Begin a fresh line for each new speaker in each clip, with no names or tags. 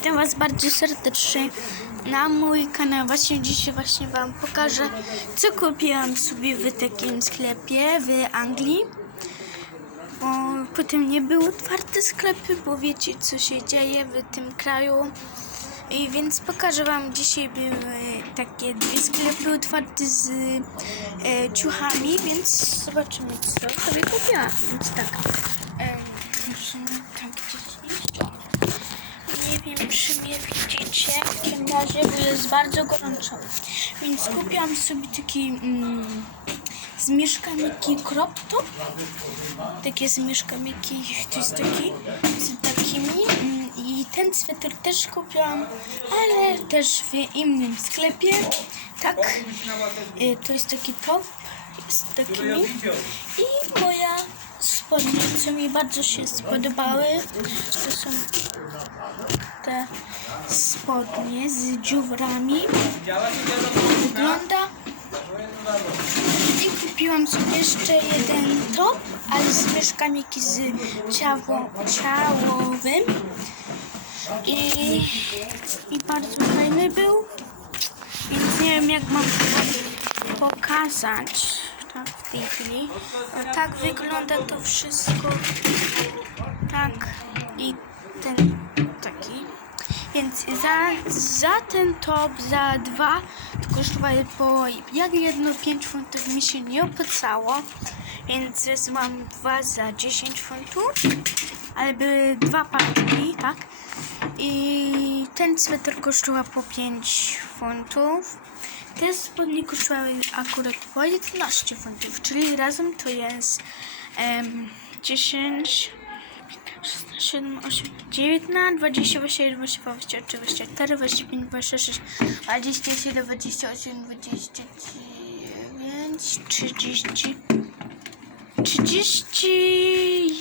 Witam Was bardzo serdecznie na mój kanał. Właśnie dzisiaj właśnie Wam pokażę, co kupiłam sobie w takim sklepie w Anglii. Bo potem nie były otwarte sklepy, bo wiecie co się dzieje w tym kraju. I więc pokażę Wam, dzisiaj były takie dwie sklepy otwarte z e, ciuchami, więc zobaczymy co sobie kupiłam. Więc tak, e, musimy tam gdzieś iść. O. Czy mnie widzicie. W takim razie, bo jest bardzo gorąco. Więc kupiłam sobie taki mm, zmieszkamiki crop top. Takie zmieszkamiki, to jest taki z takimi. Mm, I ten sweter też kupiłam, ale też w innym sklepie. Tak, y, to jest taki top z takimi. I moja spodnie, co mi bardzo się spodobały, to są te spodnie z dziurami. Wygląda. I kupiłam sobie jeszcze jeden top, ale z myszkami z ciało, ciałowym. I, I bardzo fajny był. Więc nie wiem jak mam pokazać tej chwili. Tak wygląda to wszystko. Tak. I ten taki. Więc za, za ten top, za dwa, to kosztowały po jak jedno 5 funtów mi się nie opłacało. Więc mam dwa za 10 funtów. Ale były dwa paczki, tak? I ten sweter kosztował po 5 funtów. Te spodnie kosztowały akurat po 11 funtów, czyli razem to jest em, 10, 7, 8, 19, 20, 21, 22, 23, 24, 25, 26, 27, 28, 29, 30, 30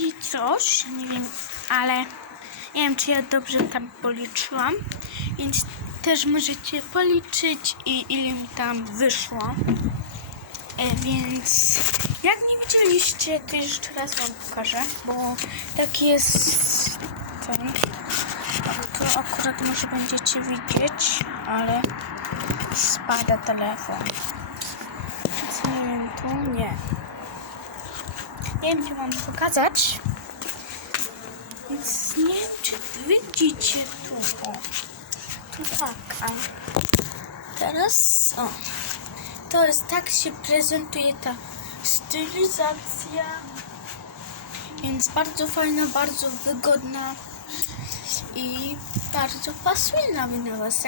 i coś, nie wiem, ale nie wiem, czy ja dobrze tam policzyłam, więc też możecie policzyć i ile mi tam wyszło. E, więc jak nie widzieliście, to jeszcze raz wam pokażę, bo tak jest ten. To akurat może będziecie widzieć, ale spada telefon. Więc nie wiem, tu nie. Nie wiem, czy wam pokazać. Więc nie wiem, czy widzicie tu. O, tu tak, teraz o. To jest tak się prezentuje ta stylizacja. Więc bardzo fajna, bardzo wygodna i bardzo pasuje na was.